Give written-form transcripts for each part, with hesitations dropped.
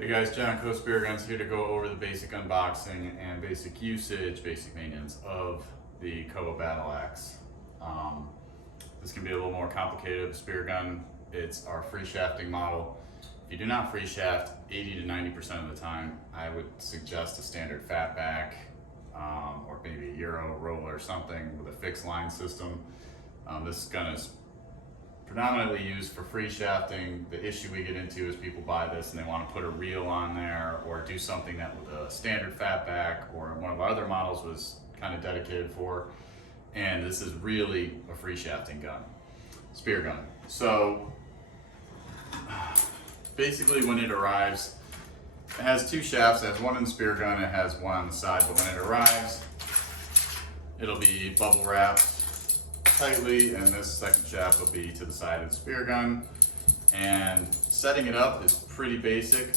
Hey guys, John Koah Spear Guns here to go over the basic unboxing and basic usage, basic maintenance of the Koah Battle Axe. This can be a little more complicated of a spear gun. It's our free shafting model. If you do not free shaft 80 to 90% of the time, I would suggest a standard fatback or maybe a Euro roller or something with a fixed line system. This gun is predominantly used for free shafting. The issue we get into is people buy this and they want to put a reel on there or do something that with a standard fatback or one of our other models was kind of dedicated for. And this is really a free shafting gun, spear gun. So basically when it arrives, it has two shafts. It has one in the spear gun, it has one on the side, but when it arrives, it'll be bubble wrapped tightly, and this second shaft will be to the side of the spear gun. And setting it up is pretty basic.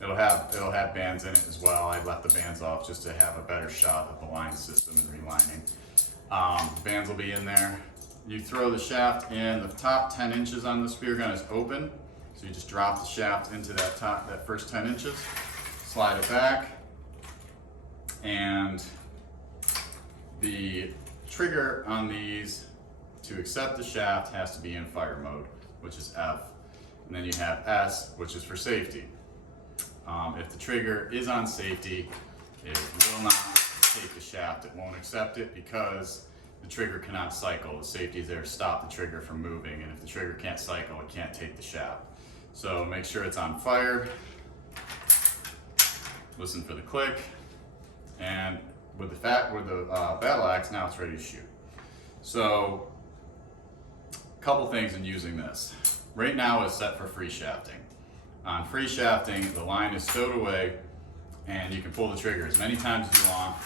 It'll have bands in it as well. I left the bands off just to have a better shot of the line system and relining. Bands will be in there. You throw the shaft in. The top 10 inches on the spear gun is open, so you just drop the shaft into that first 10 inches, slide it back, and the trigger on these to accept the shaft has to be in fire mode, which is F. And then you have S, which is for safety. If the trigger is on safety, it will not take the shaft. It won't accept it because the trigger cannot cycle. The safety is there to stop the trigger from moving, and if the trigger can't cycle, it can't take the shaft. So make sure it's on fire. Listen for the click, and with the battle axe, now it's ready to shoot. So, a couple things in using this. Right now it's set for free shafting. On free shafting, the line is stowed away, and you can pull the trigger as many times as you want,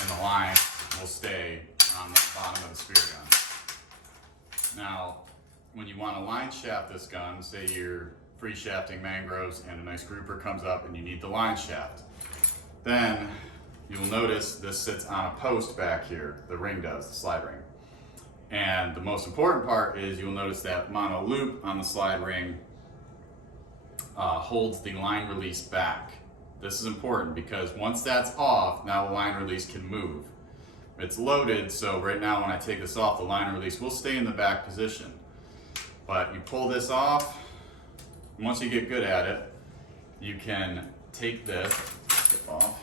and the line will stay on the bottom of the spear gun. Now, when you want to line shaft this gun, say you're free shafting mangroves and a nice grouper comes up and you need the line shaft, then you'll notice this sits on a post back here. The ring does, the slide ring. And the most important part is you'll notice that mono loop on the slide ring holds the line release back. This is important because once that's off, now the line release can move. It's loaded, so right now when I take this off, the line release will stay in the back position. But you pull this off, and once you get good at it, you can take this, skip off,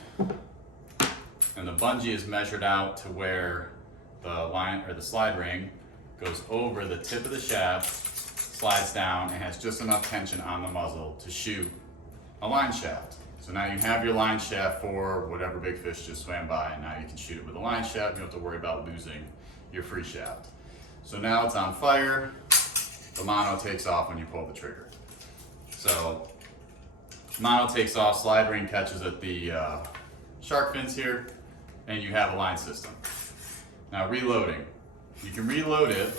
and the bungee is measured out to where the line or the slide ring goes over the tip of the shaft, slides down, and has just enough tension on the muzzle to shoot a line shaft. So now you have your line shaft for whatever big fish just swam by, and now you can shoot it with a line shaft. You don't have to worry about losing your free shaft. So now it's on fire. The mono takes off when you pull the trigger. So mono takes off, slide ring catches at the shark fins here, and you have a line system. Now reloading. You can reload it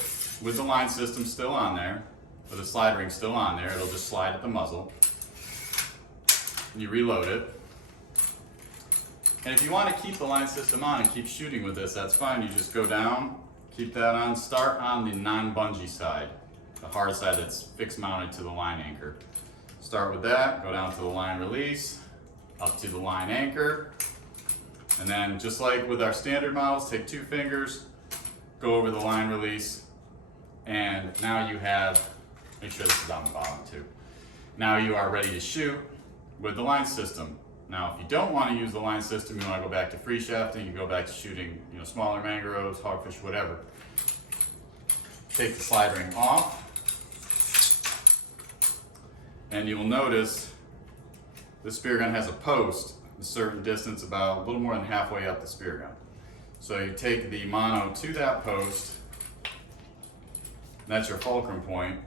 with the line system still on there, with the slide ring still on there. It'll just slide at the muzzle. You reload it. And if you want to keep the line system on and keep shooting with this, that's fine. You just go down, keep that on, start on the non-bungee side, the hard side that's fixed mounted to the line anchor. Start with that, go down to the line release, up to the line anchor. And then just like with our standard models, take two fingers, go over the line release, and now you have, make sure this is on the bottom too. Now you are ready to shoot with the line system. Now if you don't want to use the line system, you want to go back to free shafting, you go back to shooting smaller mangroves, hogfish, whatever. Take the slide ring off, and you will notice the spear gun has a post a certain distance, about a little more than halfway up the spear gun. So you take the mono to that post, that's your fulcrum point,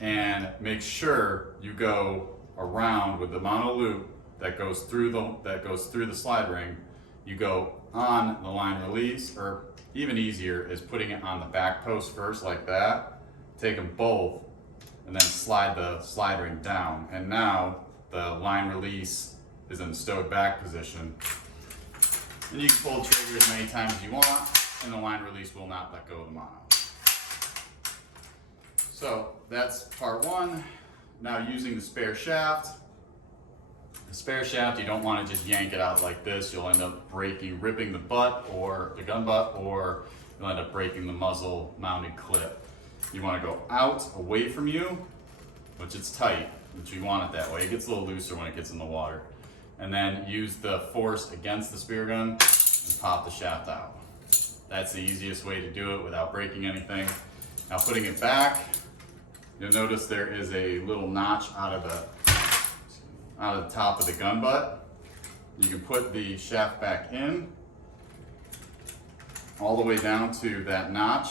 and make sure you go around with the mono loop that goes through the slide ring. You go on the line release, or even easier is putting it on the back post first like that. Take them both and then slide the slide ring down, and now the line release is in the stowed back position. And you can pull the trigger as many times as you want, and the line release will not let go of the mono. So that's part one. Now using the spare shaft. The spare shaft, you don't want to just yank it out like this. You'll end up ripping the butt or the gun butt, or you'll end up breaking the muzzle mounted clip. You want to go out away from you, which it's tight, which you want it that way. It gets a little looser when it gets in the water. And then use the force against the spear gun and pop the shaft out. That's the easiest way to do it without breaking anything. Now putting it back, you'll notice there is a little notch out of the top of the gun butt. You can put the shaft back in, all the way down to that notch.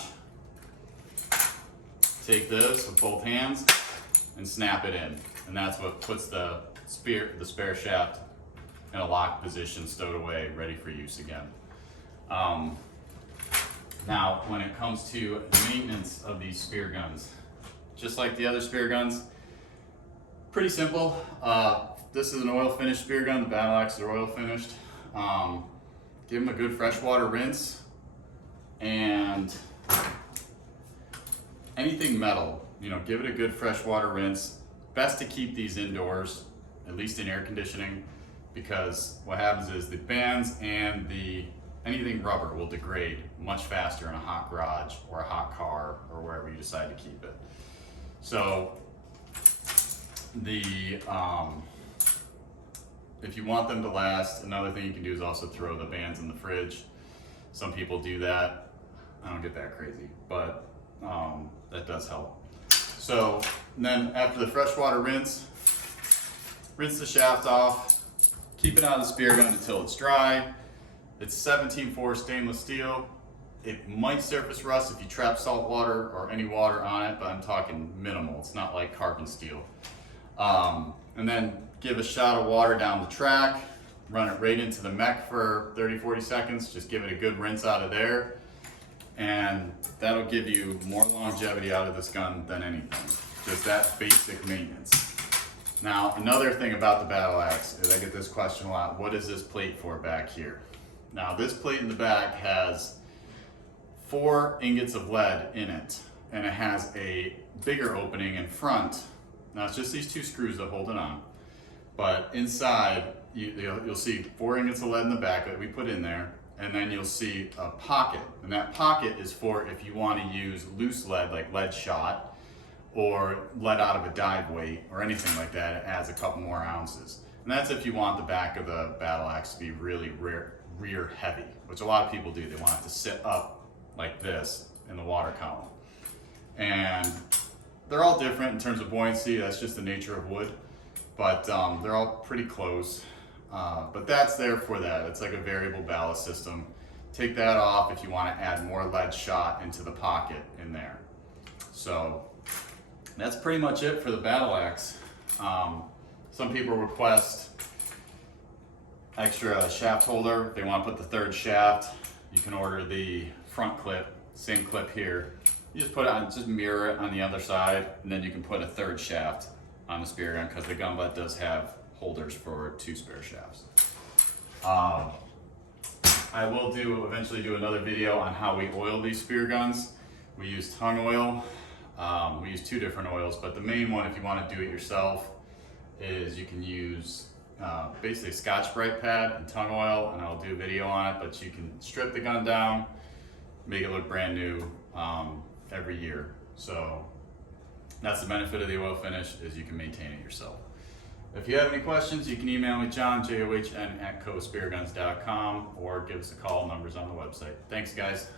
Take this with both hands and snap it in. And that's what puts the spare shaft in a locked position, stowed away, ready for use again. Now, when it comes to maintenance of these spear guns, just like the other spear guns, pretty simple. This is an oil finished spear gun. The Battle Axe are oil finished. Give them a good freshwater rinse, and anything metal, give it a good freshwater rinse. Best to keep these indoors, at least in air conditioning, because what happens is the bands and anything rubber will degrade much faster in a hot garage or a hot car or wherever you decide to keep it. So if you want them to last, another thing you can do is also throw the bands in the fridge. Some people do that. I don't get that crazy, but that does help. So then after the freshwater rinse the shaft off, keep it on the spear gun until it's dry. It's 17-4 stainless steel. It might surface rust if you trap salt water or any water on it, but I'm talking minimal. It's not like carbon steel. And then give a shot of water down the track, run it right into the mech for 30-40 seconds. Just give it a good rinse out of there, and that'll give you more longevity out of this gun than anything. Just that basic maintenance. Now, another thing about the Battle Axe is I get this question a lot. What is this plate for back here? Now, this plate in the back has 4 ingots of lead in it, and it has a bigger opening in front. Now, it's just these 2 screws that hold it on, but inside you'll see 4 ingots of lead in the back that we put in there, and then you'll see a pocket, and that pocket is for if you want to use loose lead, like lead shot or lead out of a dive weight or anything like that. It adds a couple more ounces, and that's if you want the back of the Battle Axe to be really rear heavy, which a lot of people do. They want it to sit up like this in the water column, and they're all different in terms of buoyancy. That's just the nature of wood, but they're all pretty close. But that's there for that. It's like a variable ballast system. Take that off if you want to add more lead shot into the pocket in there. So that's pretty much it for the Battle Axe. Some people request extra shaft holder. If they want to put the 3rd shaft, you can order the front clip, same clip here. You just put it on, just mirror it on the other side, and then you can put a 3rd shaft on the spear gun, because the gun butt does have holders for 2 spare shafts. I will eventually do another video on how we oil these spear guns. We use tongue oil. We use 2 different oils, but the main one, if you want to do it yourself, is you can use basically Scotch-Brite pad and tongue oil, and I'll do a video on it, but you can strip the gun down, make it look brand new every year. So that's the benefit of the oil finish, is you can maintain it yourself. If you have any questions, you can email me, John, JOHN @koahspearguns.com, or give us a call. Numbers on the website. Thanks, guys.